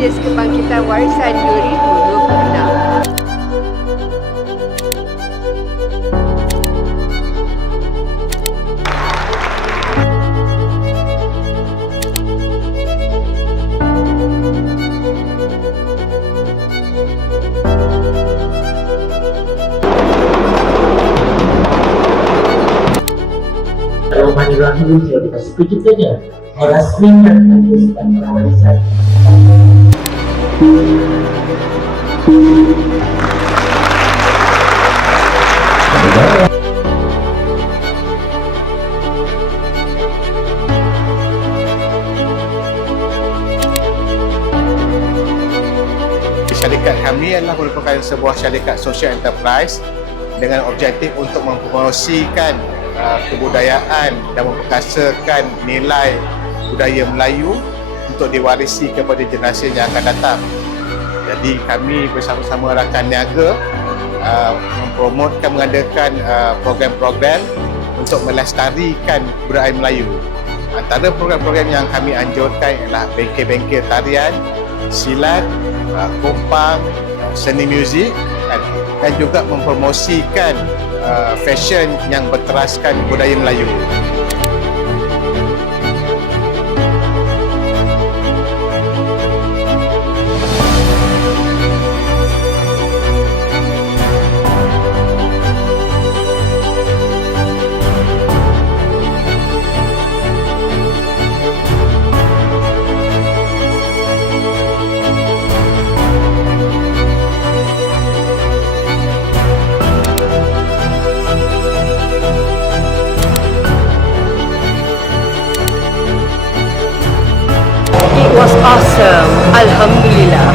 Majlis Kebangkitan Warisan 2026. Rahim saya kasih sedikit saja merasmikan Majlis Warisan. Syarikat kami adalah merupakan sebuah syarikat social enterprise dengan objektif untuk mempromosikan kebudayaan dan memperkasakan nilai budaya Melayu untuk diwarisi kepada generasi yang akan datang. Jadi kami bersama-sama rakan niaga mempromotkan, mengadakan program-program untuk melestarikan budaya Melayu. Antara program-program yang kami anjurkan ialah bengkel-bengkel tarian, silat, kompang, seni muzik dan juga mempromosikan fashion yang berteraskan budaya Melayu. It was awesome. Alhamdulillah.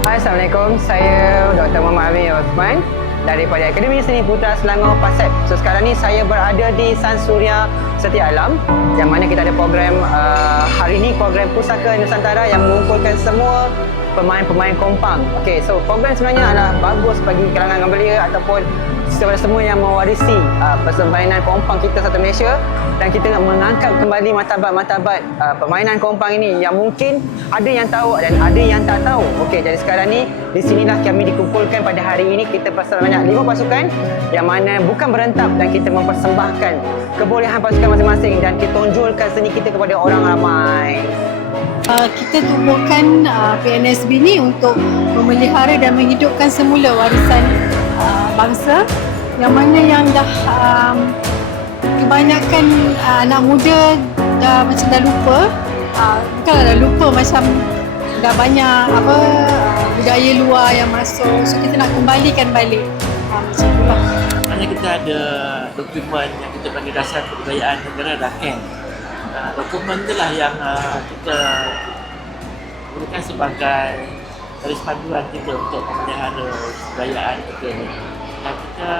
Hai, Assalamualaikum. Saya Dr. Muhammad Amin Osman daripada Akademi Seni Putra Selangor PASEP. So sekarang ni saya berada di Sansuria Setia Alam yang mana kita ada program hari ini, program Pusaka Nusantara yang mengumpulkan semua pemain-pemain kompang. Okey, so program sebenarnya adalah bagus bagi kalangan belia ataupun kepada semua yang mewarisi permainan kompang kita satu Malaysia, dan kita nak mengangkat kembali martabat-martabat permainan kompang ini yang mungkin ada yang tahu dan ada yang tak tahu. Okey, jadi sekarang ni di sinilah kami dikumpulkan pada hari ini. Kita pasal banyak 5 pasukan yang mana bukan berentap, dan kita mempersembahkan kebolehan pasukan masing-masing dan kita tonjolkan seni kita kepada orang ramai. Kita tubuhkan PNSB ni untuk memelihara dan menghidupkan semula warisan bangsa, yang mana yang dah kebanyakan anak muda macam dah lupa, bukanlah dah lupa, macam dah banyak budaya luar yang masuk, so kita nak kembalikan balik macam itulah. Maknanya kita ada dokumen yang kita panggil dasar kebudayaan negara Rakan. Dokumen itulah yang kita gunakan sebagai garis panduan kita untuk memelihara kebudayaan kita ni. Dan kita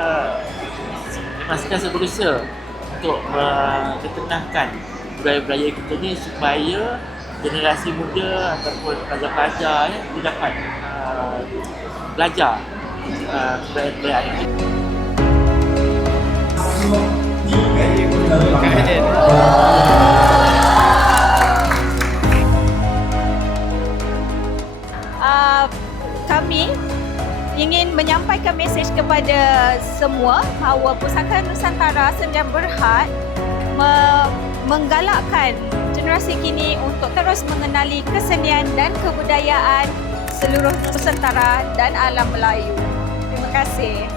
memastikan seberusaha untuk mengetengahkan budaya-budaya kita ni supaya generasi muda ataupun pelajar-pelajar dia dapat belajar kebudayaan kita. Kami ingin menyampaikan mesej kepada semua bahawa Pusaka Nusantara sedia berhad menggalakkan generasi kini untuk terus mengenali kesenian dan kebudayaan seluruh Nusantara dan alam Melayu. Terima kasih.